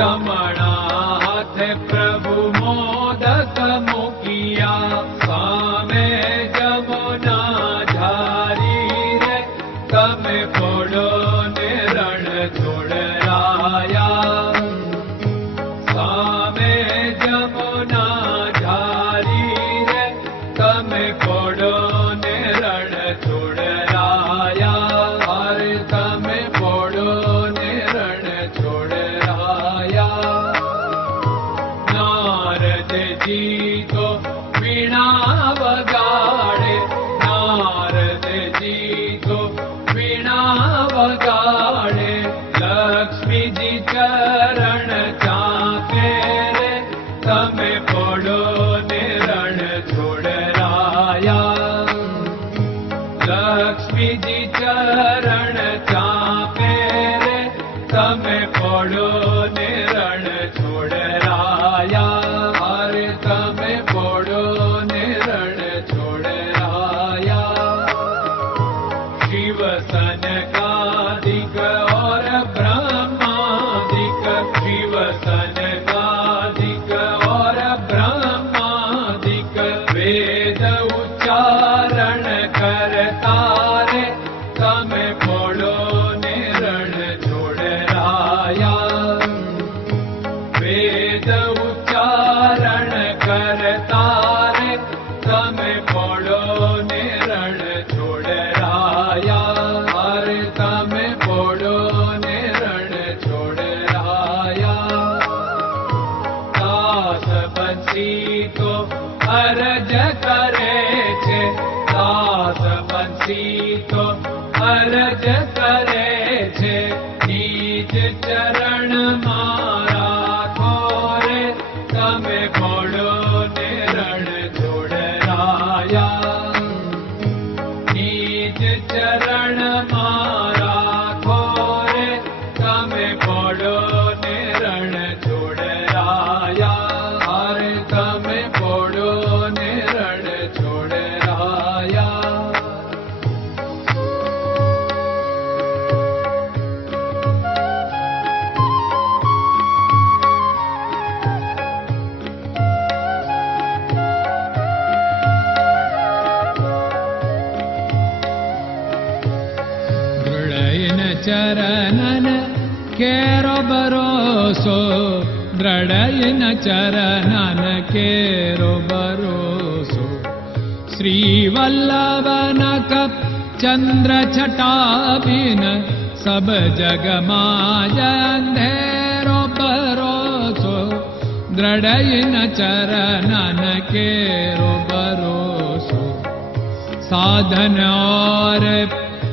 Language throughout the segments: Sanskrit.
Rama का બંસી તો અરજ કરે છે દાસ બંસી તો અરજ કરે છે નીચ ચરણ મારા ખોરે તમે પોડો चरणन केरो भरोसो द्रडयन चरणन केरो भरोसो श्रीवल्लभ चन्द्र छटाभिन सब जगमाजेरो भरोसो चरणन केरो भरोसो साधन और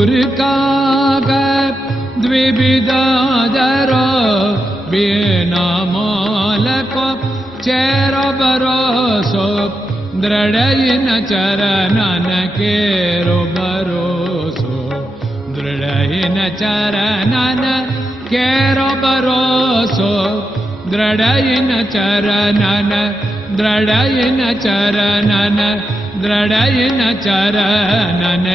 का द्विविदादर बिना मालको चेर बरोसो दृढयिन चरणन केरो दृढयिन चरणन केरो दृढयिन चरणन दृढयिन चरणन दृढयिन चरणन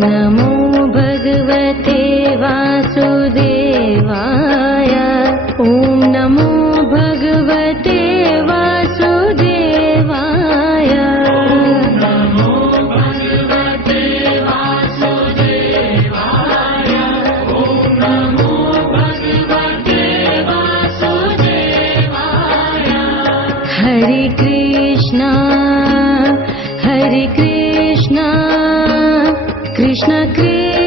namo be